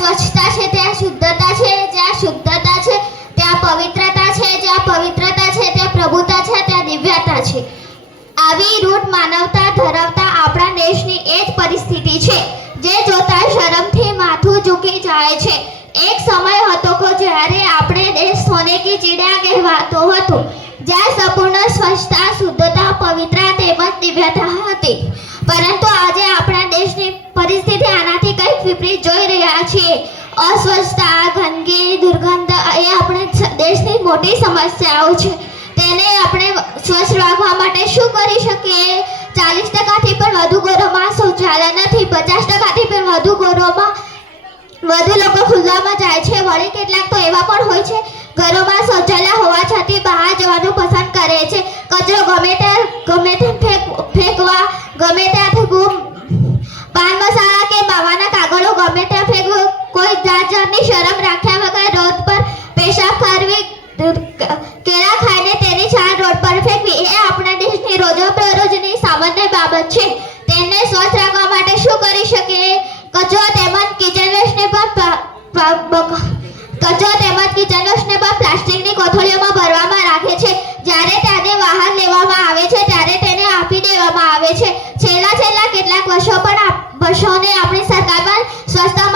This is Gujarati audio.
સ્વચ્છતા છે ત્યાં શુદ્ધતા છે, જ્યાં શુદ્ધતા છે ત્યાં પવિત્રતા છે, જ્યાં પવિત્રતા છે ત્યાં પ્રભુતા છે, ત્યાં દિવ્યતા છે. આવી રૂઢ માનવતા ધરાવતા આપણા દેશની એ જ પરિસ્થિતિ છે જે જોતા શરમથી માથું ઝૂકી જાય છે. એક સમય હતો કે જ્યારે આપણે દેશ સોને કી ચિડિયા કહેવાતો હતો, જ્યાં સંપૂર્ણ સ્વચ્છતા, શુદ્ધતા, પવિત્રતા તેમજ દિવ્યતા હતી. પરંતુ આજે આપણા દેશની પરિસ્થિતિ આનાથી કંઈક વિપરીત જોઈ રહ્યા છીએ. અસ્વચ્છતા, ગંદકી, દુર્ગંધ એ આપણા દેશની મોટી સમસ્યાઓ છે. તેને આપણે સ્વચ્છ રાખવા માટે શું કરી શકીએ? 40%થી પણ વધુ ઘરોમાં શૌચાલય નથી. 50%થી પણ વધુ ઘરોમાં વધુ લોકો ખુલ્લામાં જાય છે. વળી કેટલાક તો એવા પણ હોય છે ઘરોમાં શૌચાલય હોવા છતાં બહાર જવાનું પસંદ કરે છે. કચરો ગમે ત્યાં ફેંકવા, ગમે ત્યાંથી પાન મસાલા કે માવાના કાગળો ગમે ત્યાં ફેંકવું, કોઈ જાતની શરમ રાખ્યા વગર રોડ પર પેશાબ કરવી, કેળા ખાઈને તેની છાલ રોડ પર ફેંકવી એ આપણા દેશની રોજબરોજની સામાન્ય બાબત છે. તેને સ્વચ્છ રાખવા માટે શું કરી શકીએ? કચરો તેમજ કિચન વેસ્ટને પણ પ્લાસ્ટિકની કોથળીઓમાં ભરવામાં રાખે છે. જ્યારે તેને બહાર લેવામાં આવે છે ત્યારે તેને આપી દેવામાં આવે છે. છેલ્લા કેટલાક વર્ષોને આપણી સરકારમાં સ્વચ્છતા